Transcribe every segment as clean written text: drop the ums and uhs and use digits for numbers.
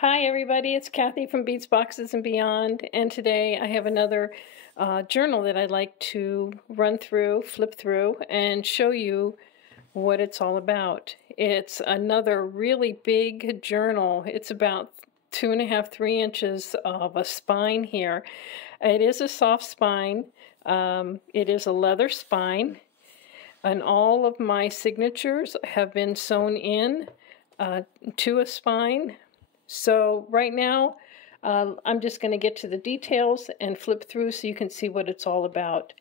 Hi everybody, it's Kathy from Beads, Boxes, and Beyond, and today I have another journal that I'd like to run through, flip through, and show you what it's all about. It's another really big journal. It's about 2.5, 3 inches of a spine here. It is a soft spine. It is a leather spine, and all of my signatures have been sewn in to a spine. So right now, I'm just going to get to the details and flip through so you can see what it's all about.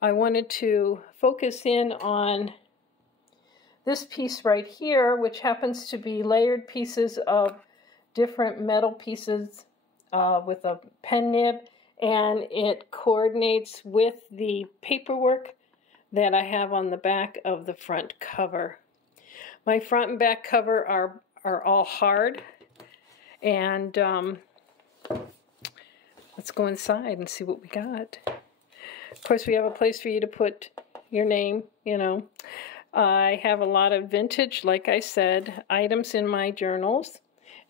I wanted to focus in on this piece right here, which happens to be layered pieces of different metal pieces with a pen nib, and it coordinates with the paperwork that I have on the back of the front cover. My front and back cover are all hard. And let's go inside and see what we got. Of course, we have a place for you to put your name, you know. I have a lot of vintage, like I said, items in my journals.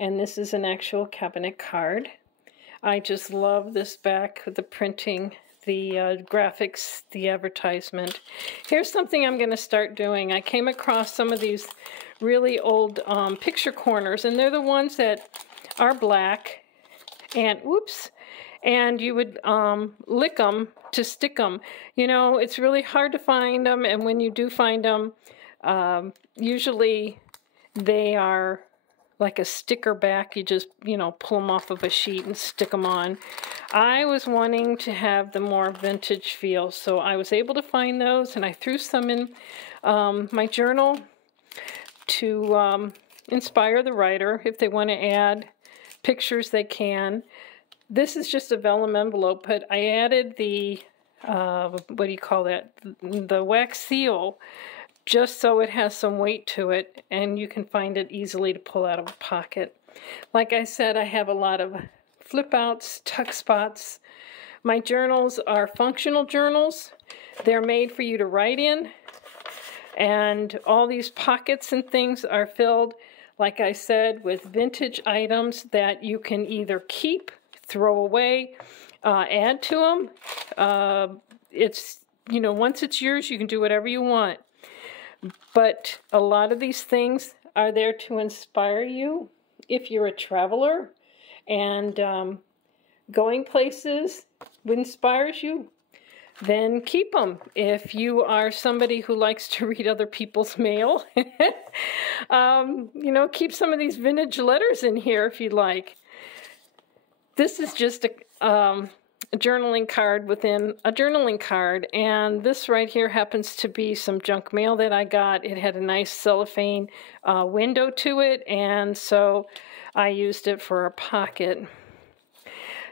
And this is an actual cabinet card. I just love this back, the printing, the graphics, the advertisement. Here's something I'm going to start doing. I came across some of these really old picture corners, and they're the ones that are black, and whoops, and you would lick them to stick them. You know, it's really hard to find them, and when you do find them, usually they are like a sticker back. You just, you know, pull them off of a sheet and stick them on. I was wanting to have the more vintage feel, so I was able to find those, and I threw some in my journal to inspire the writer. If they want to add pictures, they can. This is just a vellum envelope, but I added the, what do you call that, the wax seal, just so it has some weight to it, and you can find it easily to pull out of a pocket. Like I said, I have a lot of flip outs, tuck spots. My journals are functional journals. They're made for you to write in, and all these pockets and things are filled, like I said, with vintage items that you can either keep, throw away, add to them. It's, you know, once it's yours, you can do whatever you want. But a lot of these things are there to inspire you. If you're a traveler and going places inspires you, then keep them. If you are somebody who likes to read other people's mail, you know, keep some of these vintage letters in here if you like. This is just a journaling card within a journaling card, and this right here happens to be some junk mail that I got. It had a nice cellophane window to it, and so I used it for a pocket.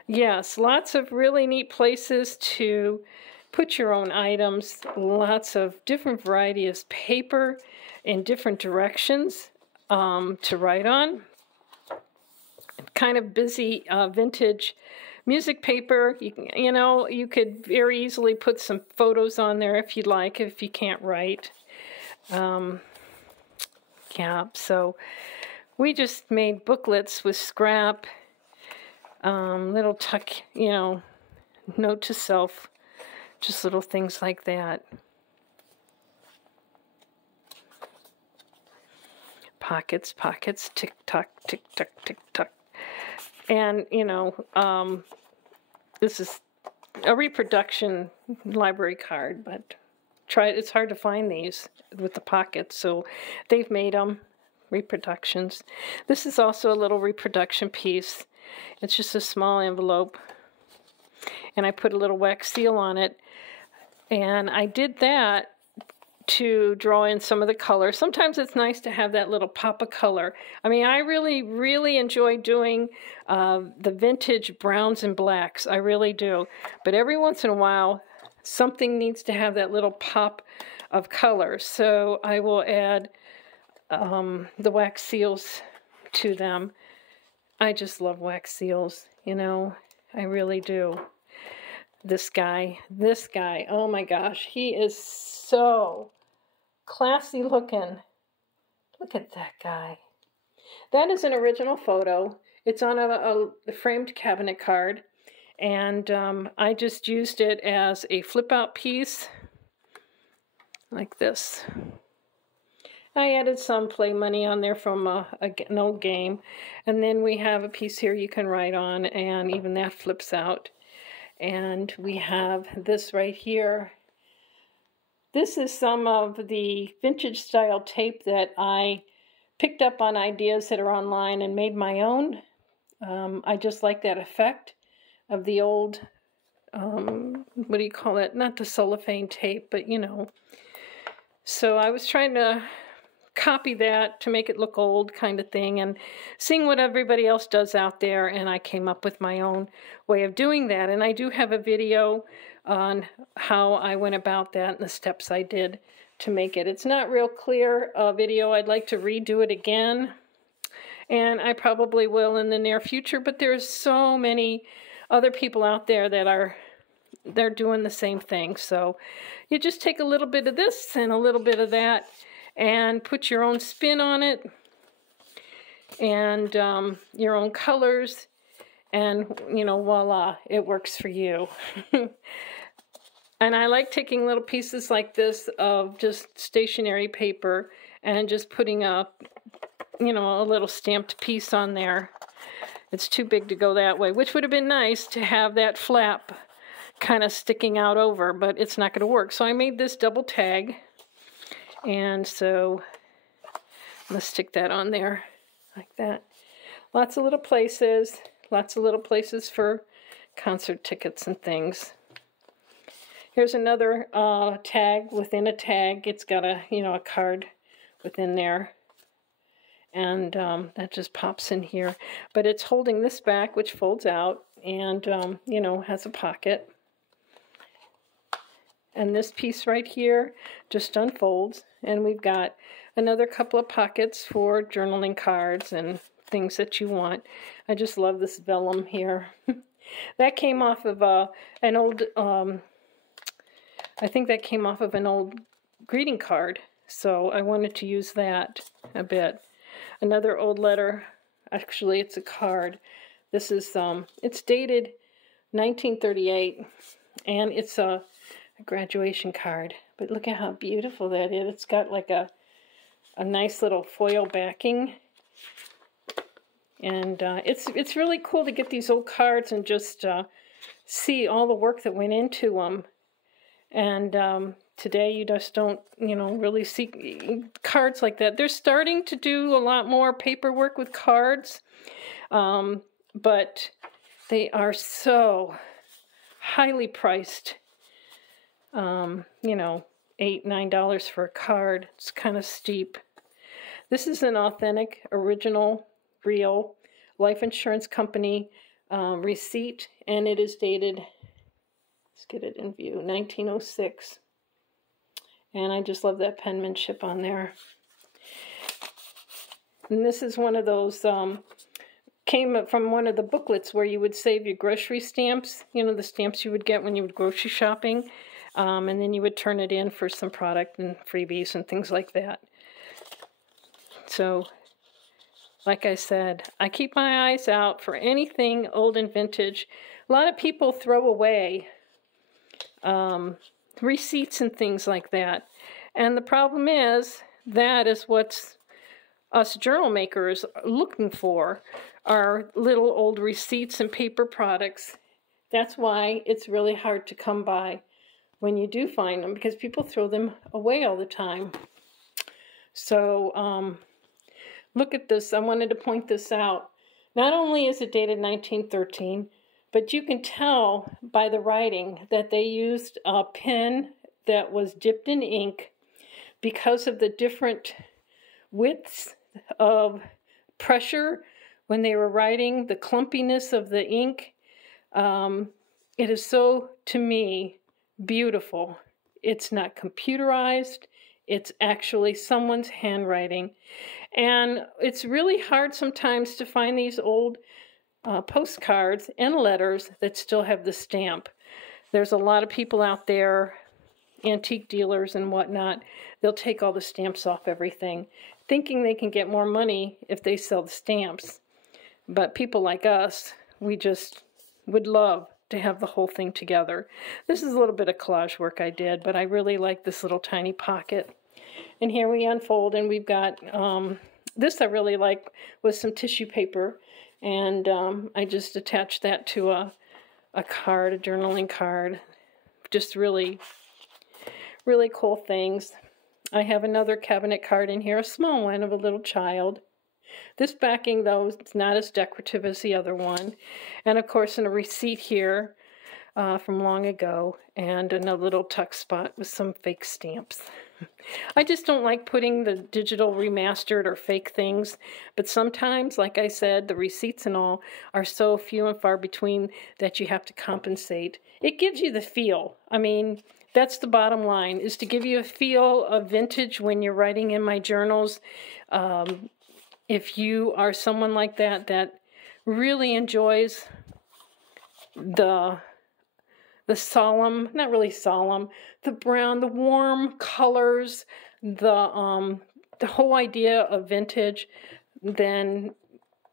Yes, lots of really neat places to put your own items, lots of different varieties of paper in different directions to write on. Kind of busy vintage music paper. You know, you could very easily put some photos on there if you'd like, if you can't write. Yeah, so we just made booklets with scrap, little tuck, you know, note to self, just little things like that. Pockets, pockets, tick-tock, tick-tock, tick-tock. And, you know, this is a reproduction library card, but it's hard to find these with the pockets, so they've made them reproductions. This is also a little reproduction piece. It's just a small envelope, and I put a little wax seal on it, and I did that to draw in some of the color. Sometimes it's nice to have that little pop of color. I mean, I really enjoy doing the vintage browns and blacks. I really do. But every once in a while, something needs to have that little pop of color. So I will add the wax seals to them. I just love wax seals, you know. I really do. This guy, oh my gosh, he is so classy looking. Look at that guy. That is an original photo. It's on a framed cabinet card, and I just used it as a flip-out piece, like this. I added some play money on there from an old game, and then we have a piece here you can write on, and even that flips out. And we have this right here. This is some of the vintage style tape that I picked up on ideas that are online and made my own. I just like that effect of the old, what do you call it? Not the cellophane tape, but you know. So I was trying to copy that to make it look old kind of thing, and seeing what everybody else does out there, and I came up with my own way of doing that. And I do have a video on how I went about that and the steps I did to make it. It's not real clear video. I'd like to redo it again, and I probably will in the near future, but there's so many other people out there that they're doing the same thing. So you just take a little bit of this and a little bit of that and put your own spin on it, and your own colors, and you know, voila, it works for you. And I like taking little pieces like this of just stationery paper and just putting a, you know, a little stamped piece on there. It's too big to go that way, which would have been nice to have that flap kind of sticking out over, but it's not going to work. So I made this double tag. And so let's stick that on there like that. Lots of little places for concert tickets and things. Here's another tag within a tag. It's got a, you know, a card within there. And that just pops in here. But it's holding this back, which folds out and, you know, has a pocket. And this piece right here just unfolds, and we've got another couple of pockets for journaling cards and things that you want. I just love this vellum here. That came off of an old, I think that came off of an old greeting card, so I wanted to use that a bit. Another old letter, actually it's a card. This is, it's dated 1938, and it's a graduation card, but look at how beautiful that is. It's got like a nice little foil backing, and it's really cool to get these old cards and just see all the work that went into them. And today you just don't, you know, really see cards like that. They're starting to do a lot more paperwork with cards, but they are so highly priced. You know, $8, $9 for a card. It's kind of steep. This is an authentic, original, real life insurance company receipt, and it is dated, let's get it in view, 1906. And I just love that penmanship on there. And this is one of those, came from one of the booklets where you would save your grocery stamps, you know, the stamps you would get when you would grocery shopping. And then you would turn it in for some product and freebies and things like that. So, like I said, I keep my eyes out for anything old and vintage. A lot of people throw away receipts and things like that. And the problem is, that is what's us journal makers are looking for, are little old receipts and paper products. That's why it's really hard to come by when you do find them, because people throw them away all the time. So look at this. I wanted to point this out. Not only is it dated 1913, but you can tell by the writing that they used a pen that was dipped in ink because of the different widths of pressure when they were writing, the clumpiness of the ink. It is so, to me, beautiful. It's not computerized. It's actually someone's handwriting. And it's really hard sometimes to find these old postcards and letters that still have the stamp. There's a lot of people out there, antique dealers and whatnot, they'll take all the stamps off everything, thinking they can get more money if they sell the stamps. But people like us, we just would love to have the whole thing together. This is a little bit of collage work I did, but I really like this little tiny pocket. And here we unfold, and we've got, this I really like with some tissue paper. And I just attached that to a card, a journaling card. Just really, really cool things. I have another cabinet card in here, a small one of a little child. This backing, though, is not as decorative as the other one. And, of course, in a receipt here from long ago, and in a little tuck spot with some fake stamps. I just don't like putting the digital remastered or fake things, but sometimes, like I said, the receipts and all are so few and far between that you have to compensate. It gives you the feel. I mean, that's the bottom line, is to give you a feel of vintage when you're writing in my journals. If you are someone like that really enjoys the solemn, not really solemn, the brown, the warm colors, the whole idea of vintage, then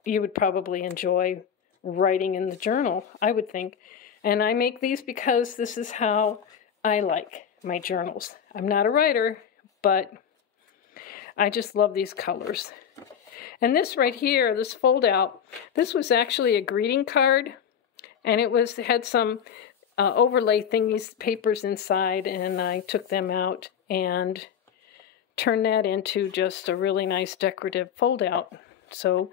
you would probably enjoy writing in the journal, I would think. And I make these because this is how I like my journals. I'm not a writer, but I just love these colors. And this right here, this fold out, this was actually a greeting card, and it had some overlay thingies, papers inside, and I took them out and turned that into just a really nice decorative fold out. So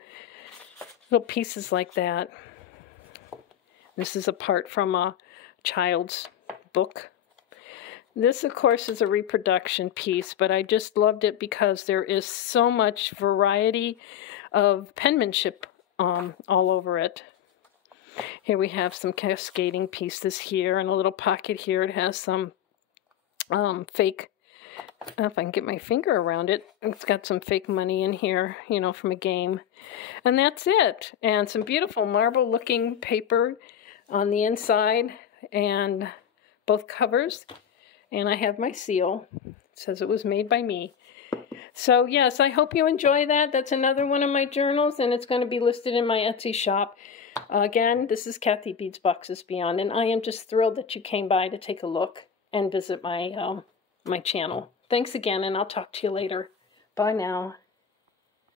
little pieces like that. This is a part from a child's book. This, of course, is a reproduction piece, but I just loved it because there is so much variety of penmanship all over it. Here we have some cascading pieces here and a little pocket here. It has some fake, if I can get my finger around it, it's got some fake money in here, you know, from a game. And that's it. And some beautiful marble-looking paper on the inside and both covers. And I have my seal. It says it was made by me. So yes, I hope you enjoy that. That's another one of my journals, and it's going to be listed in my Etsy shop. Again, this is Kathy Beads Boxes Beyond, and I am just thrilled that you came by to take a look and visit my my channel. Thanks again, and I'll talk to you later. Bye now.